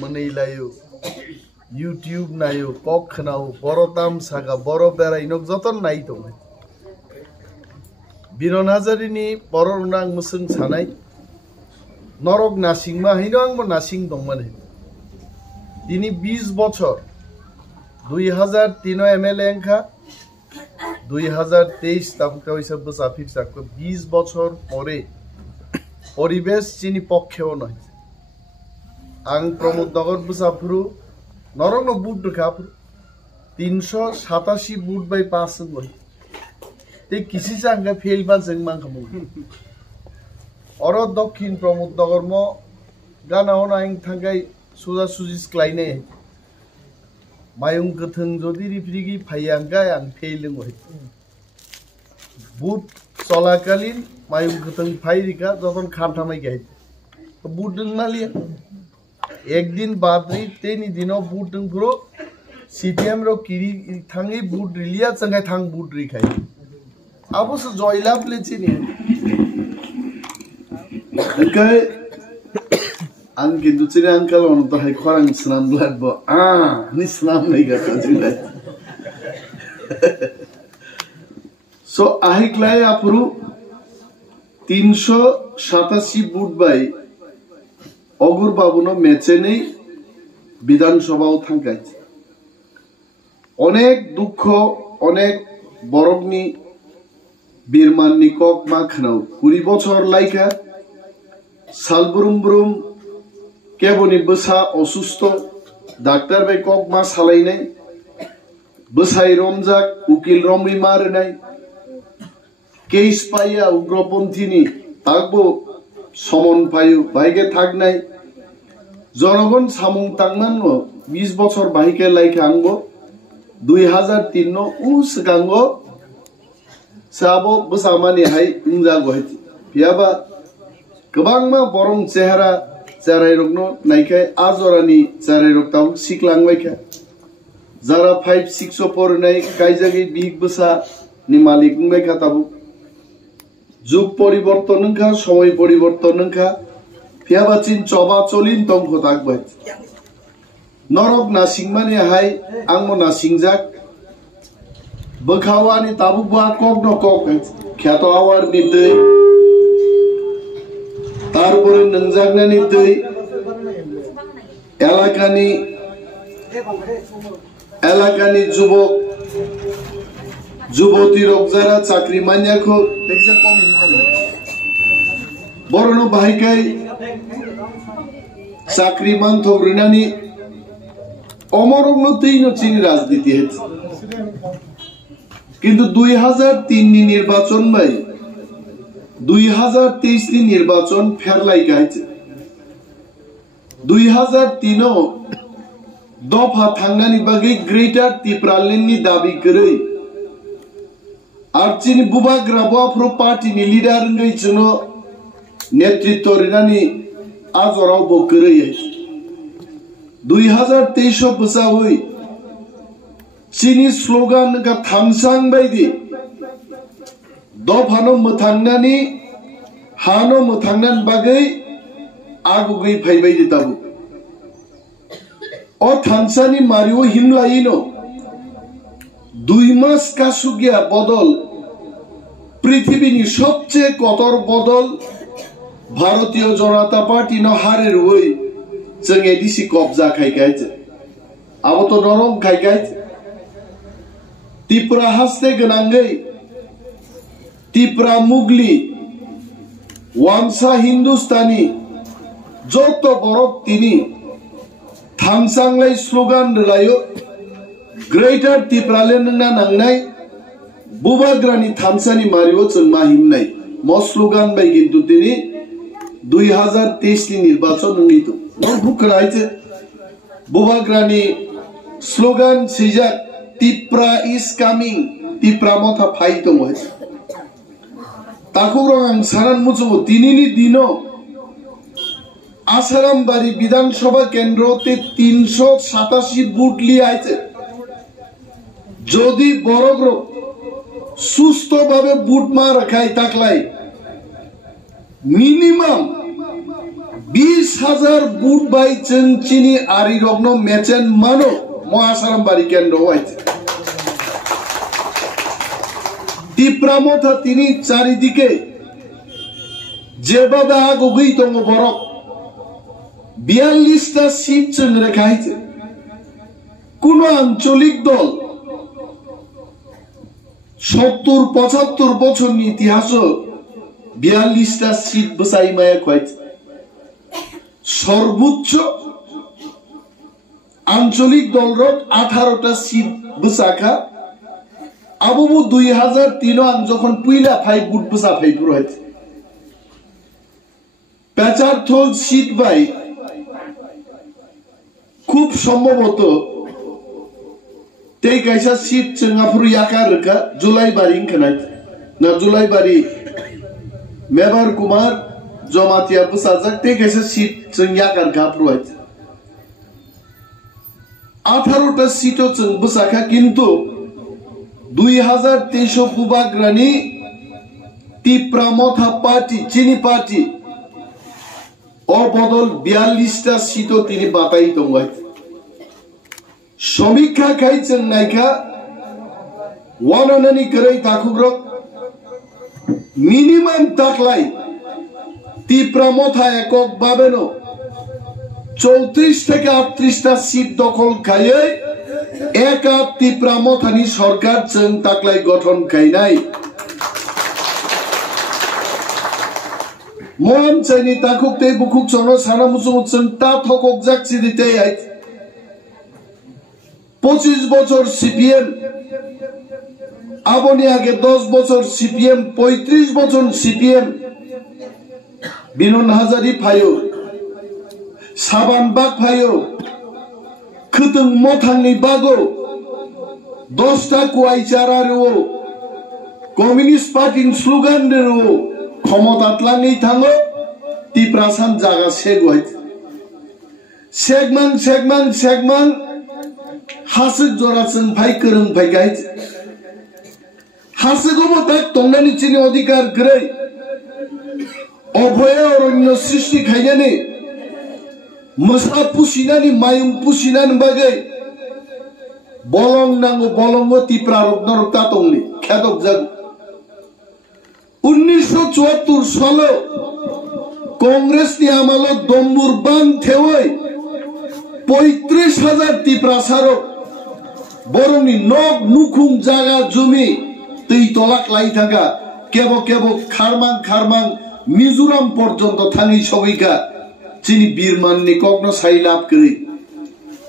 मोनैलायो YouTube नायो कक खोनाओ बर' तामसागा बर' बेरायनोक जतन नाय दं बिरन हाजारिनि बर' रुनां मुसुं सानाय नरक नासिं मा हैनो आंबो नासिं दं माने दिनै 20 बছর 2003 एमएलए एंखा 2023 तामका हिसाब बसाफिर साको 20 বছর পরে পরিবেশ চিনি পক্ষেও নয় आं प्रमोद नगर बुसाफुरु नरंग बुट रखाफुर 387 बुट बाय पास गय ते किसी सांगा फेल बा जों मा खमु और दक्षिण प्रमोद नगर म गानाव नाइं थांगाय सुजा सुजिस क्लाइने मायुं गथों जदि रिफ्रिगी फायांगा आं फेल गय बुट चलाकालीन मायुं गथों फाइरिका जतन खानथामाय गाय बुट दोंना लिया एक दिन बाद नहीं तेनी दिनों बूट दंग प्रो सीपीएम रो किरी थांगी बूट रिलिया संगे थांग बूट रिखाई अब उस जॉयला प्लेची नहीं कहे अंकित दूसरे अंकल वालों तो है खरांग स्नाम ब्लड बो नहीं स्नाम नहीं करता जिले सो आही क्लाय आपरू 387 बूट बाई अगुर बाबुनो मेचेनै विधानसभाव थांगाय अनेक दुख अनेक बरकनि बिरमाननि कक मा खोनाव 20 বছর लाइका सालबुरुम बुरुम केबनि बोसा असुस्थ डाक्टर बाय कक मा सालायनाय बोसाय रमजाक उकिल रमि मारनाय केस पाया उग्रपन्थीनि तागबो समन पायो बाइके थागनाय जनगण सामुं तांनांगो 20 বছর बाइके लाइके आंगो 2003 नो उस गांगो साबो बसामानि हाय उंजा गहति पियाबा गोबां मा बरं चेहरा चाराय रगनो नायखाय आजरानि चाराय रगताव सिकलांबायखा जारा 5 6 फरायनाय कायजागै बिग बसा नि मालिक बुंबायखा ताबु जुग परिवर्तन नंखा समय परिवर्तन नंखा फियाबाचिन चबा चलिन तंखो ताकबाय नरक नासिंमानि हाय आंमो नासिंजाक बखावानि ताबु बा कक न कक ख्यात आवार नि दै तारपरे नंजागनानि दै एलाकानि जुबक जुबती रकजारा चाकरी मान्याखौ देखजा कमिनि मानो बरनो बाहायखाय चाकरी मान थग्रिनानि अमरनो तैनो चिनि राजनीति हेच किन्तु 2003 नि निर्वाचन बाय 2023 नि निर्वाचन फेरलाय गायच 2003 दफा थांनानि बागै ग्रेटर त्रिपुरालेण्ड नि दाबि गरै आर्चिनि बुबाग्रा बाफ्रो पार्टी नि लीडर गै जनो नेतृत्व रिनानि आजराव बकरै 2023 बोसावै चिनि स्लोगान का थांसां बायदि दफानो मोथांनानि हानो मोथांनान बागै आगुगै फायबायदि ताबु ओ थांसानि मारिओ हिमलायिनो 2 मास कासुगिया बदल पृथ्वीनि सबचेয়ে कठोर बदल भारतीय जनता पार्टी न हारेर वै जों एडिसि कब्जा खायगाय आबो तो नरम खायगाय त्रिपुरा हास्ते गोनांगै त्रिपुरा मुगली वांसा हिंदुस्तानी जत बरक तिनि थांसांलाय स्लोगान लायो ग्रेटर त्रिपुरालेण्ड नांनाय बुबाग्रानि थामसानि मारिओ जों माहिमनाय म स्लोगान बाय किन्तु दिनै 2023 नि निर्वाचन नङितो न बुकरायचे बुबाग्रानि slogan Sija Tripura is Kameng Tripura मथा फाइतो है ताको रंग सारान मुजो दिनैनि दिनो आसारामबारी विधानसभा केन्द्र ते 387 बुट लियायছে যদি বড়গ্র সুস্থভাবে বুট মা রাখাই থাকলাই মিনিমাম 20,000 বুট বাই চিনি আরি রগ্ন মেচেন মানো মহাসারাম বাড়ি কেন্দ্র হয়েছে তীব্রামথা তিনি চারিদিকে যেভাবে আগুই দङ বরক 42টা সিট जों রেখা হয়েছে কোন আঞ্চলিক দল 70-75 বছরনি ইতিহাস 42টা সিট বসাই মায়া কয়েছে সর্বোচ্চ আঞ্চলিক দলর 18টা সিট বসাখা আবু 2003 আং যখন পুইলা ফাই বুট বসা ফাই পুরো হয়েছে পেচারথল সিট বাই খুব সম্ভবত তেই কাইসা সিট সিঙ্গাপুর ইয়াকা রেখা জুলাই বাড়ি খানাই না জুলাই বাড়ি মেবার কুমার জমাতিয়া বসাজাক তেই কাইসা সিট সিং ইয়াকার গাপুর হয়েছে 18টা সিটও जों বসাখা কিন্তু 2023 বুবাগ্রানি তীব্রামথা পার্টি চিনি পার্টি অবদল 42টা সিটও তিনি বাতাই দङ সমীক্ষা খাইছেন নাইকা ওয়াননানি গरै দাকুগ্রক মিনিমাম তাকলাই তীব্রামথা একক ভাবেনো 34 থেকে 38টা সিট দখল খাইয়ে একা তীব্রামথানি সরকার जों তাকলাই গঠন খাইনাই মন চাইনি তাকুক তে বুকুক চনো সানা মুসুমুত जों তা থকক জাকসি দিতে আই 25 বছর সিপিএম আবনি আগে 10 বছর সিপিএম 35 বছর সিপিএম বিনন হাজারি ফায়ো সাবান বাগ ফায়ো খুতুং মথাংনি বাগো 10টা কুয়াইচারারো কমিউনিস্ট পার্টির স্লোগান দেরো ক্ষমতাতলানি থাঙ্গো তীব্রাসান জায়গা সেগওয়াই সেগমান সেগমান সেগমান হাসিক জরাসন ভাই করং ভাই গাইজ হাসিগমো তাক তংনানি চিনি অধিকার গ্রৈ অভয় অরণ্য সৃষ্টি খাইনানি মোসা পুসিনানি মায়ুং পুসিনান বাগে বলং নাঙ্গো বলঙ্গ তীব্রা রগ্নরক্তা তংলি খেদক জাগ 1974 সালে কংগ্রেস নি আমালো দম্বুর বান থেওই 35,000 তীব্রাসারো বরংনি নগ নুখুং জায়গা জমি তুই তলাক লাই থাকা কেব কেব খারমাং খারমাং মিজোরাম পর্যন্ত থানি সবাইকা চিনি বীরমাননি কগ্ন সাই লাভ করি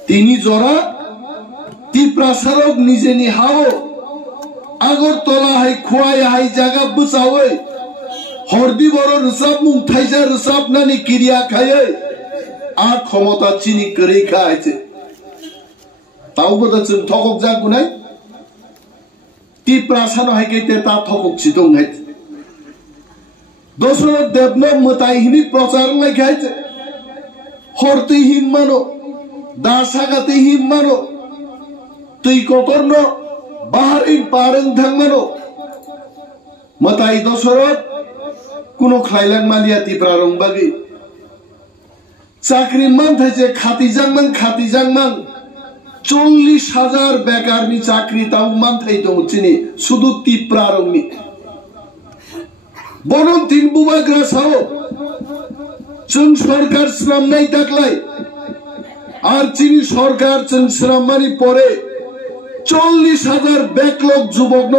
তিনি জরা তীব্রাসারক নিজে নি হাও আগরতলা হাই খোয়াই হাই জায়গা বসাওই হরদি বড় রসাব মুং থাইজা রসাব নানি কিরিয়া খায় আর ক্ষমতা চিনি করে খাইছে তাও বোধ जों থকক জাগু নাই তীব্রাসানো হাইকেতে তা থকক চিতং হাইছে দশরথ দেবনাথ মতাইহিনি প্রচার লাই খাইছে হরতে হিম মানো দাসাগাতে হিম মানো তুই কতর্ন বাহারিন পারেন থাং মানো মতাই দশরথ কোনো খাইলাং মালিয়া তীব্রারং বাগি চাকরি মান থাইছে খাতি জাংমান 40,000 বেকারনি চাকরি তাও মান থাই দङ চিনি শুধু তীব্রারংনি বরং তিন বুবাগ্রা সাও जों সরকার শ্রম নাই তাকলাই আর চিনি সরকার जों শ্রম মানি পরে 40,000 ব্যাকলগ যুবক ন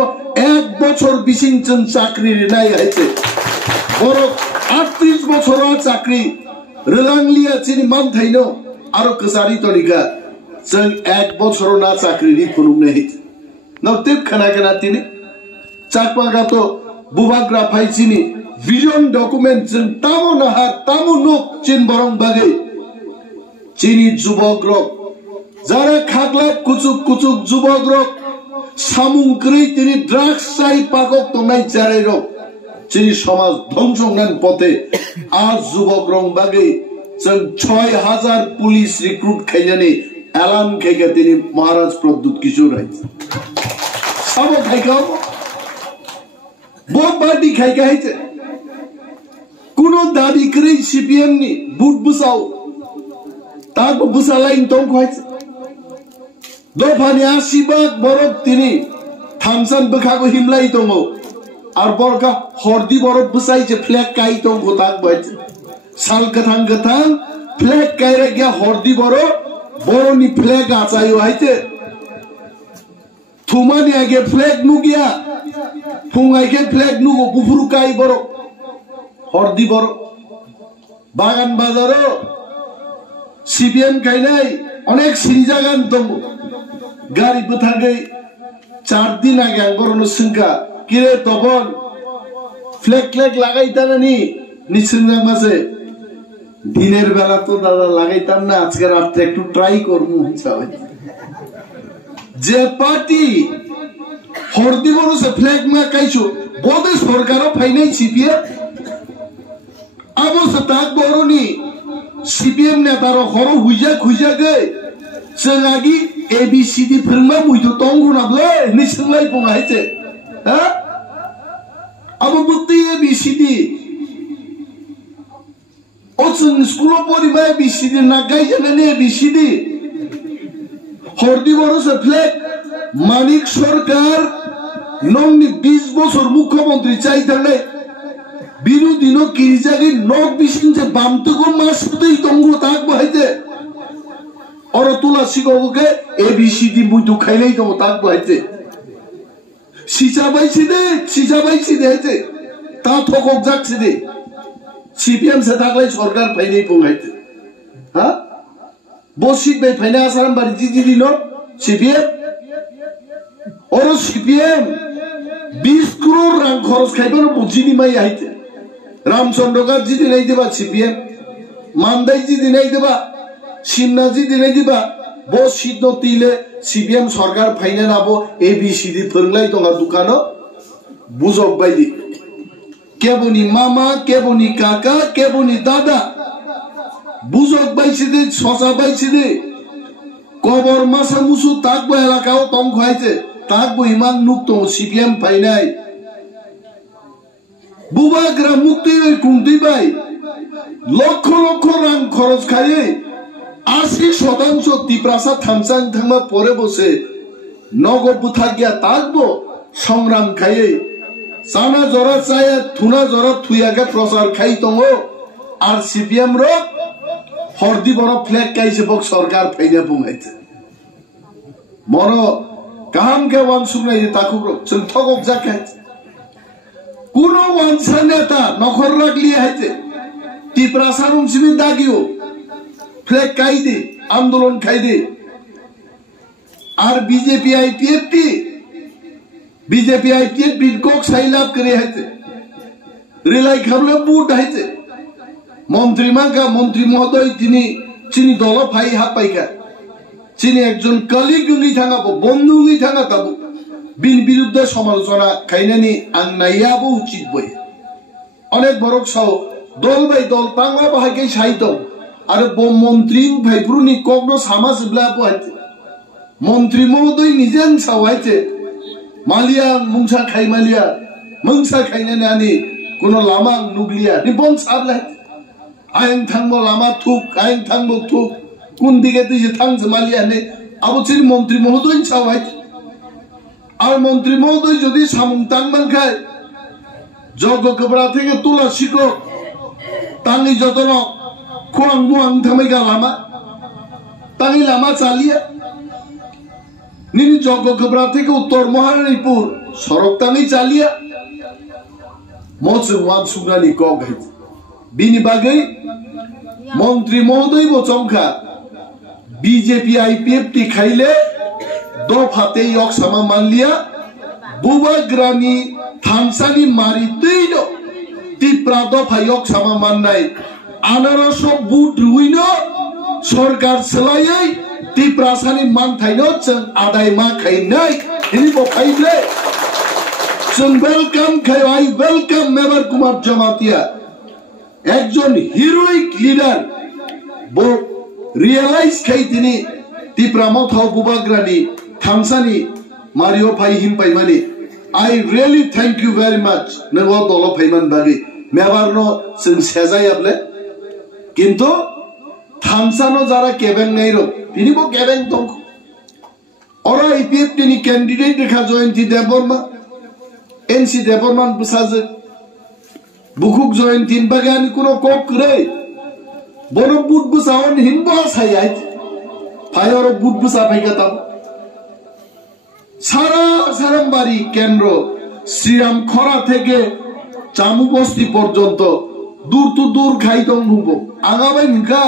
এক বছর বিসিং जों চাকরি নাই আইছে বরং 38 বছর চাকরি রেলাংলিয়া চিনি মান থাইনো আর কসারি তরিকা जों এক বছর না চাকরি নি ফুনুম নাই নাও তেপ খানা খানা তিনি চাকপাগা তো বুবাগ্রা ফাইছিনি ভিজন ডকুমেন্ট जों তামো নাহা তামো নোক চিন বরং বাগে চিনি যুবক রক যারা খাগলাপ কুচুক কুচুক যুবক রক সামুং করি তিনি ড্রাগস চাই পাকক তংনাই চারে রক চিনি সমাজ ধ্বংসঙ্গান পথে আজ যুবক রং বাগে जों 6,000 পুলিশ রিক্রুট খাইজানি এলান খাইকা তিনি মহারাজ প্রদ্যুৎ কিশোর আইছে সাবো খাইকাও বহুত পার্টি খাইকা আইছে কোন kuno dabi kri CPM ni but busau tak busalain tong khoi Dophani asibak borok tini thamsan bukhago himlai tongo ar borka hordi borok busai je flag kai tong gotak bait sal kathang flag kai re gya hordi borok boroni flag achayo haite thumani age flag nugia fungai ke flag nugo bufuru kai borok hordi borok bagan bazaro CPM kainai onek sinjagan tongo gari buthagai 4 din age borono singka kire tobon flag lagai tanani nisinjang mase diner bela to dada lagaitam na ajke ratre ekটু try kormu হিসাবে যে party হরদি বড় সে flag মা কাইছো বদে সরকারও ফাইনাই CPM আবো সতাক বড়নি CPM নেতারও হরো হুইজা গে সেলাগি ABCD ফিল্মা মুইতো তংগু নাবলে নিসংলাই পঙাইছে হ্যাঁ আবো বুদ্ধি ABCD ওসন school পরিবাই ABCD না গাইজানে এবিসিডি হরদি বড় সে ফ্ল্যাগ মানিক সরকার নংনি 20 বছর মুখ্যমন্ত্রী চাইতালে বিরোধীনো কিরিজাগি নক বিশিন যে বামতগো মাসতেই তংগু তাক বহাইতে অর তুলা সিগোকে এবিসিডি মুইতো খাইলেই তো তাক বহাইতে সিচা বাইছি দে তা ঠকক যাচ্ছে দে সিপিএম সে থাকলে সরকার ফাইনাই পঙাইতে হ্যাঁ বসিক বে ফাইনা আসারাম বাড়ি জিজি দিল সিপিএম और सीपीएम 20 करोड़ रां खरच खाइबानो बुझिनि माइ आइते रामचंद्र गार जिदि नाइ देबा सीपीएम मानदाई जिदि नाइ देबा सिन्ना जिदि नाइ देबा बो सिदनो तिले सीपीएम सरकार फाइना नाबो एबीसीडी फोरंगलाय दंगा दुकानो बुजक बायदि केबोनि मामा केबोनि काका केबोनि दादा बुजक बायसिदि ससा बायसिदि कबर मासा मुसु ताकबो एलाकाओ तम खाइते ताकबो इमान नुक्तो सीपीएम फाइनाय बुबाग्रा मुक्ति कुंती बाय लक्ष रां खरच खायै 80% तिप्रासा थामसां थांबा परे बसे नगो बुथागिया ताकबो संग्राम खायै साना जरा चाया थुना जरा थुयागे प्रचार खाइ तंगो आर सीपीएम रो हरदी बड़ फ्लैग काइसे बक सरकार फाइना बुंगाइते मनो गाहाम के वानसुंगनाय ताकुब्रो जों थगक जाखाय कुनो वानसा नेता नखर रागलि हायते तिप्रासारुम सिबि दागियो फ्लैग काइदे आंदोलन खाइदे आर बीजेपी आईपीएफ बिलकोक साइलाब करे हायते रिलाई खाबले बुट हायते मंत्री महोदय चिनी दल फाइ हापाइका चिनी एकजन कलिग गंगि थांगाबो बंधु गंगि थांगा ताबो बिन बिरुद्ध समालोचना खाइनानि आं नायाबो उचित बय अनेक बरक साव दल बाय दल तांगा बाहागे साइद आरो ब मंत्री भाइब्रुनि कग्न सामाजब्ला बहायते मंत्री महोदय निजें सावायते मालिया मुंसा खाइ मालिया मंसा खाइनानि आनि कोनो लामा नुगलिया नि बन साबला आयं थांबो लामा थुक आयं थांबो थुक কোন দিকে তুই থাংছ মালিয়ানে আবচির মন্ত্রী মহোদয় চাওয়াই আর মন্ত্রী মহোদয় যদি সামুং তাংমান খায় যজ্ঞ কবরা থেকে তুলা শিখো তাঙ্গি যতন খোয়াং মুয়াং থামাইগা লামা তাঙ্গি লামা চালিয়া নিনি যজ্ঞ কবরা থেকে উত্তর মহারানীপুর সড়ক তাঙ্গি চালিয়া মচুং ওয়ান সুগানি কক গাই বিনি বাগৈ মন্ত্রী মহোদয় বচমখা बीजेपी आईपीएफ टी खाइले दो फाते yok sama manlia buba grani थामसानि मारि तैनो ती प्रादो फायक sama mannai आनारस बुट रुइनो सरकार सलायै ती प्रासानि मान थाइनो जों आदाय मा खाइनाय इनि बो खाइले जों वेलकाम खाइ आई वेलकाम मेबर कुमार जमातिया एकजन हिरोइक लिडार बो रियलाइज खाइतिनि तिप्रामाव थाव बुबाग्रानि थामसानि मारियो फाइ हिम पाइमानि I really thank you very much नंगौ दल फाइमान बागै মেবারনো जों সেজায়াবলে কিন্তু থামসানো যারা কেবেন নাইরো তিনিবো কেবেন দং ওরা ইপিএফ তিনি ক্যান্ডিডেট দেখা জয়ন্তী দেববর্মা এনসি দেববর্মান বুসাজে বুকুক জয়ন্তীন বাগে আমি কোনো কক করে বড় বুট বুসাওন হিনবো সাইয়াই ফায়ার বুট বুসা ফাইগাতাম সারা সারামবাড়ি কেন্দ্র শ্রীরাম খরা থেকে চামু বস্তি পর্যন্ত দূর তো দূর খাই দংবো আগাবাই নিকা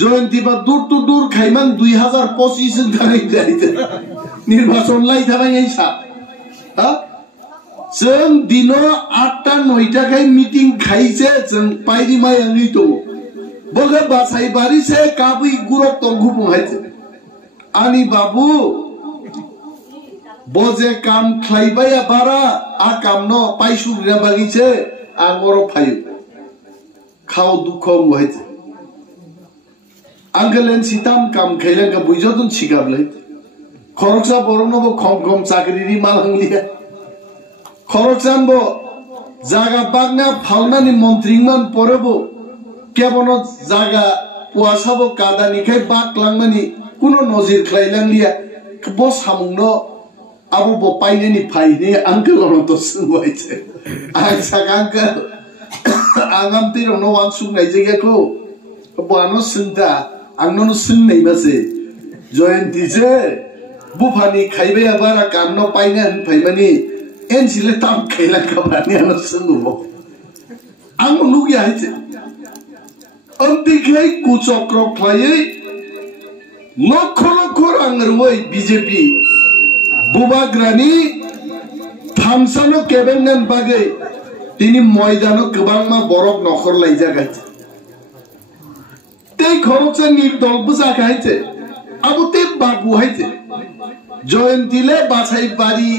জয়ন্তী বা দূর তো দূর খাইমান 2025 থাকাই যাইতে নির্বাচন লাই থাকাই এই সাপ হ্যাঁ जों दिनो 8टा 9टा खाई मीटिंग खाइसे जों पाइरि माय आंनि तो बगे बासाइ बारि से काबुइ गुरक तंगु बुंहाइसे आनि बाबु बजे काम खाइबाय बारा आ काम न पाइसुग्रा बागिसे आंगरो फायु खाव दुख मुहाइसे आंगलेन सिताम काम खाइलेन का बुइजोदन सिगाबले खरकसा बरनबो खम खम चाकरिनि मालांलिया खरकसानबो जागा बागना फालनानि मन्त्रिमान परेबो केबनो जागा पुआसाबो कादानिखाय बागलांनानि कुनो नजिर ख्लाइलांलिया बो सामुंनो आबो बो पाइनेनि फाइने आंकलनो तो सोंबायसे आं सागा आंकल आंगाम तिरनो वान सुंनाय जायगाखौ बानो सोंदा आंनो सोंनाय मासे जयन्तीजे बुफानि खाइबाया बारा कामनो पाइने होनफाइमानि एनसिले ताम खेला कबानी आनो संगो आं नुगिया हैचे अंतिखाय कुचक्र ख्लायै लक्ष लक्ष रांरवै बीजेपी बुबाग्रानि थामसानो केबेनगन बागै तिनि मयदानो गोबांमा बरफ नखर लायजागायचे ते खरकसा निर्दल बुजागायचे आबो ते बाबु हैचे जयन्तीले बासाइ बारी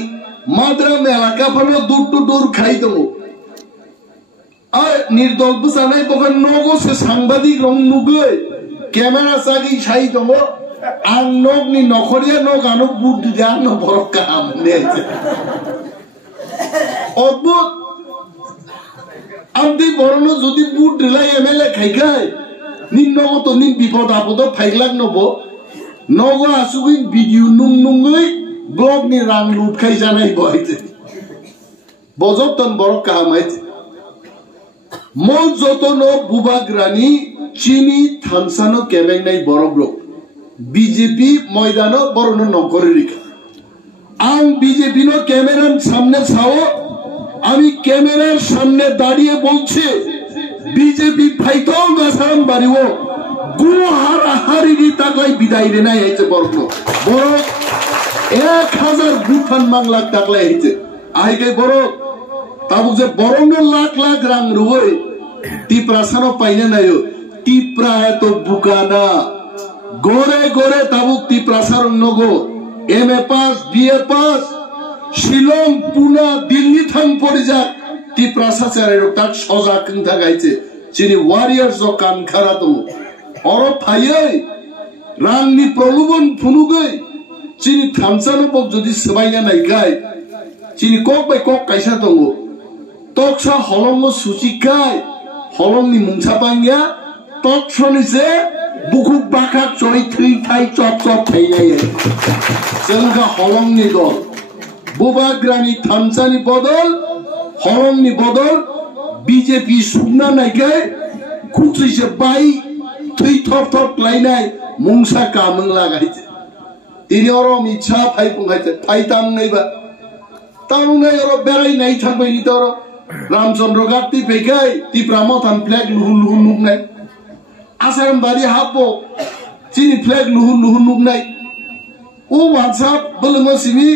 माद्रा मेलाका फनो दूर तो दूर खाई दो निर्दल बुसानाय बगन नगो से सांबादिक रंग नुगै कैमरा सागी छाई दो आं नगनि नखरिया नगानो बुट दियान न बरक काम ने अद्भुत आमदि बरनो जदि बुट दिलाय एमएलए खाइगाय निन नगो तो निन बिपद आपद फाइगलाक नबो नगो आसुगिन भिडियो नुं नुंगै ब्लॉग नि रांग लूट खाई जानाय बहायते बजतन बरक कामायते मल जतनो बुबाग्रानि चिनी थामसानो केबेंनाय बरग्रो बीजेपी मयदानो बरनो नकरिरिका आं बीजेपी नो कैमरार सामने छाओ आमी कैमरार सामने दाঁড়িয়ে বলছি बीजेपी फाइतो गासाराम बारिवो गुहार हारिनि तागलाय बिदाय देनाय आइते बरग्रो बरक 1000 बुफान मांगलाक तागलाय आइते आइगे बरक ताबुक जे बरनो लाख लाख रां रुवै टिप्रासानो पाइने नायो टिप्रा तो बुकाना गोरे गोरे ताबुक टिप्रासार नगो एमए पास बीए पास शिलং पुना दिल्ली थां परिजाक टिप्रासा चारेरो ताक सजा खंथा गाइছে चिनि वारियर्स जो कानखारा दं अर फायै रांनि प्रलोभन फुनुगै चिनि थामसानो बक जदि सबायना नायगाय चिनि कक बाय कक कायसा दं तक्सा हलंगो सुचिकाय हलंनि मुंसापांगिया तक्सनिसे बुकुक बाकाक चय थै थाय चप चप थायनाय जोंगा हलंनि दल बुबाग्रानि थामसानि बदल हलंनि बदल बीजेपी सुगना नायगाय खुत्रिसे बाय थै थप थप लायनाय मुंसा कामं लागायছে তিনি অরম ইচ্ছা ফাই পুঙ্গাইছে ফাইতাম নাইবা তানুনাই অর বেরাই নাই থাকবাইনি তর রামচন্দ্র গাত্তি ফেকাই তি প্রামথান ফ্ল্যাগ লুহুন লুহুন নুকনাই আসারাম বাড়ি হাপো চিনি ফ্ল্যাগ লুহুন লুহুন নুকনাই ও হোয়াটসঅ্যাপ বলঙ্গ সিমি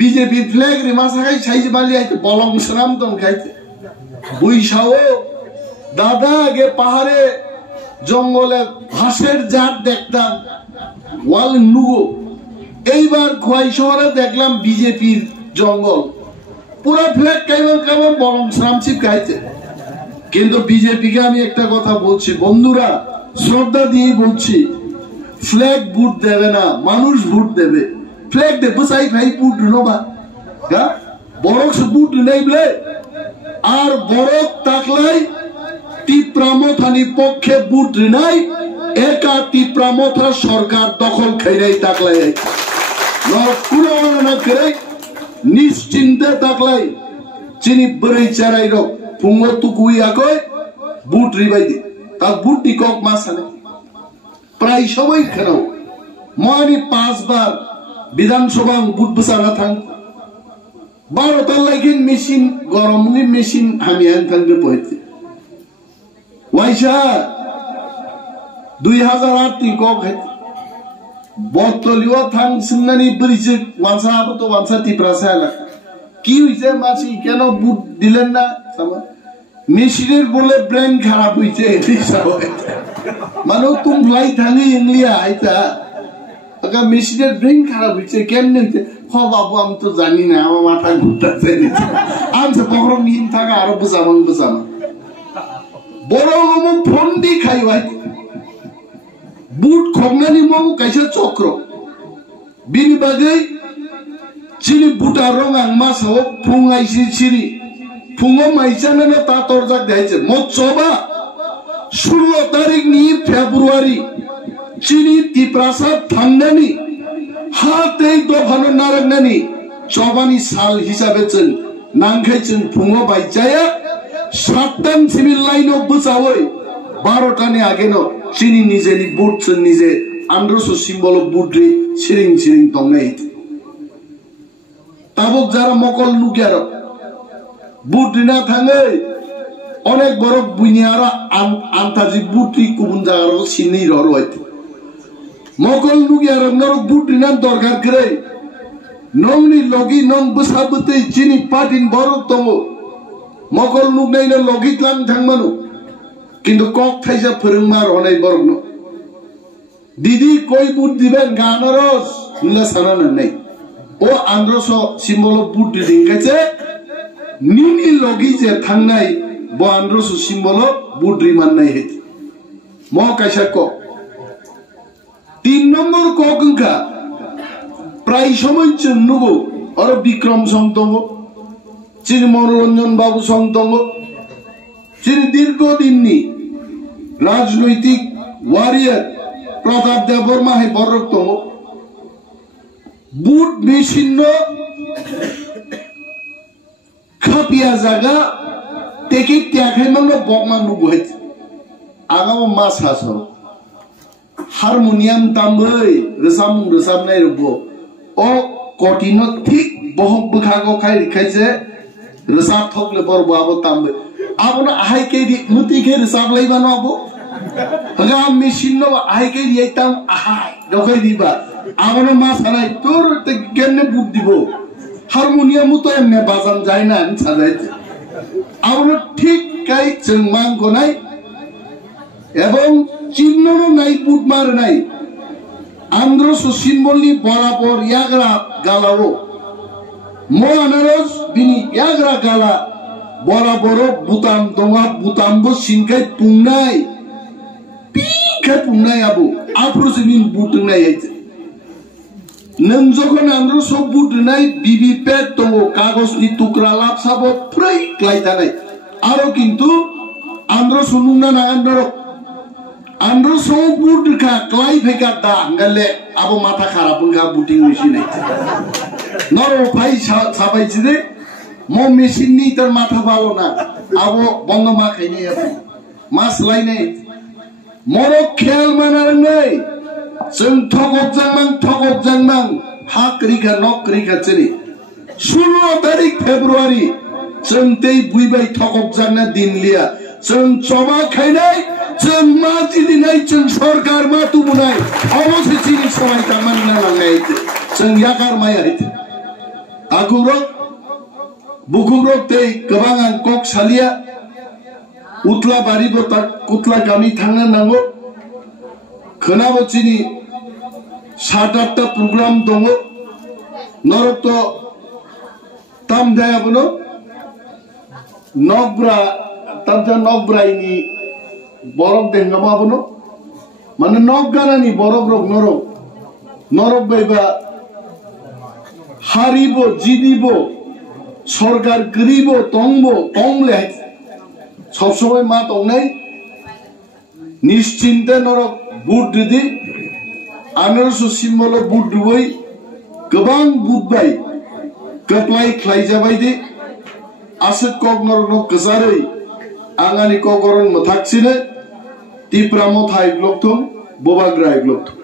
বিজেপি ফ্ল্যাগ রে মাসাকাই সাইজ বালি আইতে বলং সরাম দম খাইতে বুইসাও দাদা আগে পাহাড়ে জঙ্গলে ঘাসের জাত দেখতাম ওয়াল নুগো এইবার খোয়াই শহরে দেখলাম বিজেপির জঙ্গল পুরো ফ্ল্যাগ কেমন কেমন বলং শ্রামচিপ খাইছে কিন্তু বিজেপিকে আমি একটা কথা বলছি বন্ধুরা শ্রদ্ধা দিয়ে বলছি ফ্ল্যাগ ভোট দেবে না মানুষ ভোট দেবে ফ্ল্যাগ দেবে সাই ভাই ভোট নবা হ্যাঁ বড় ভোট নেই বলে আর বরফ থাকলাই তীব্রামথানি পক্ষে বুট রিনাই একা তীব্রামথা সরকার দখল খাইরাই থাকলাই কোনো না করে নিশ্চিন্তে থাকলাই চিনি বড়ই চারাই রক ফুঙ্গ তুকুই আকয় বুট রিবাই দি তার বুট দি কক মাস আনে প্রায় সবাই খেলাও মহানি 5 বার বিধানসভা বুট বসানা থাক 12 তলাইকিন মেশিন গরমনি মেশিন আমি আন থাকবে পড়তে ওয়াইশা 2008 টি কক বতলিও থাং সিননানি ব্রিজে ওয়ানসা তো ওয়ানসা টিপ্রাসালা কি হইছে মাসি কেন বুট দিলেন না মেশিনের বলে ব্রেন খারাপ হইছে মানে তুমি লাই থাঙ্গি ইংলিয়া আইতা আগে মেশিনের ব্রেন খারাপ হইছে কেমনে হইছে হ বাবু আমি তো জানি না আমার মাথা ঘুরতেছে আমছে বহরম নিন থাকা আরো বুঝামান বড় মম ফোন দি খাই ভাই বুট খগনানি মম কাইছে চক্র বিনি বাগে চিনি বুটা রং আং মাসাও ফুং আইসি চিনি ফুঙ্গো মাইচানে তা তরজাক দেখাইছে মৎসবা 16 তারিখ নি ফেব্রুয়ারি চিনি তিপ্রাসাদ থাংনানি হাতেই দফানো নারাংনানি চবানি সাল হিসাবে চেন নাংখাইছেন ফুঙ্গো বাইচায়া 7টান সিভিল লাইন বসাওই 12টানি আগে ন চিনি নিজেনি বুট চেন নিজে 1800 সিম্বল বুটরি সিরিং সিরিং তংনাই তাবক যারা মকল নুকিয়ার বুট না থাঙ্গে অনেক বড় বুনিয়ারা আন্তাজি বুটি কুবুন জাগার সিনি রর হইতে মকল নুকিয়ার নর বুট না দরকার করে নংনি লগি নং বসাবতে চিনি পাটিন বড় তঙ্গ মকল নুকনাই না লগিতলান থাংমানো কিন্তু কক থাইজা ফরংমার অনেক বড় ন দিদি কই বুট দিবেন গানারস নিলা সানান নাই ও 1800 সিম্বল বুট দিন গেছে নিনি লগি যে থাংনাই ব 1800 সিম্বল বুট রিমান নাই হেতি ম কাইসা ক 3 নম্বর ক গঙ্কা প্রায় সময় নগো আর বিক্রম সংতঙ্গ চিনি মনোরঞ্জন বাবু সংতঙ্গ চিনি দীর্ঘদিননি রাজনৈতিক ওয়ারিয়ার প্রতাপ দেববর্মা হে বরক্তঙ্গ বুট মেশিন খাপিয়া জায়গা টেকে ত্যাখাই মাংলো বকমান নুগুহাইছে আগামো মাছ হাস হারমোনিয়াম তামबै रोजाबनाय रब अ कटिनो ठीक बहक बखागो खाय रिखायसे रोजाब थकले बरबो आबो तामबै आबोनो आहाय के दि मुति के रोजाब लायबानो आबो हगा मेशिन नो आहाय के दि एकताम आहाय दखै दिबा आबोनो मा सानाय तोर ते केमने बुट दिबो हारमोनियाम तो एमने बाजान जाय ना साजाय आबोनो ठीक काय जों मांगो नाय এবং চিহ্ননো নাই বুট মার নাই আন্দ্রসো সিম্বলনি বরাবর ইয়াগরা গালাও মো আনারস বিনি ইয়াগরা গালা বরাবর বুতাম দঙ্গা বুতামবো সিনকাই পুংনাই পিখাই পুংনাই আবো আফ্রোজিনিন বুট নাই আইছে নং যখন আন্দ্রসো বুট নাই বিবি পেট দঙ্গ কাগজনি টুকরা লাপসাবো ফ্রাই ক্লাইতা নাই আরো কিন্তু আন্দ্রসো নুনা নাগান্ডর Andro so buat ka klay peka da ngale abo mata kharapun ka booting machine ai noro pai sabai chide mo machine ni tar mata balo na abo bondo ma khaini abo mas lai nei moro khel manar nei sung thogok jangmang hakri ka nokri ka chini 16 tarik February sung tei buibai thogok jangna din liya sung choba khainai जों मा दिनै जों सरकार मा तुमुनाय अबसे चिनि सबाय तामानना लांनाय जों याकार माया हित आगुरक बुकुरक तै गोबां आं कक सालिया उतला बारि बता कुतला गामि थांनो नांगौ खोनाबो चिनि 7-8टा प्रग्राम दङ नरक तो ताम जायाबनो नगब्रा तामजा नगब्राइनि বরফ দেখাবো আপনো মানে নখ গানানি বরফ রোগ নরক বাইবা হারিব জিদিব सरकार गरीबो तंगबो तंगले सब समय मा तंगनाय निश्चिंते नरक बुट दिदि आनरसु सिम्बल बुट दुबै गोबां बुटबाय कप्लाय ख्लाय जाबायदि आसत कक नरक गजारै आंगानि कगरन मथाक्सिने तिप्रामो थाइ ब्लकथुम बोबाग्राय ब्लकथुम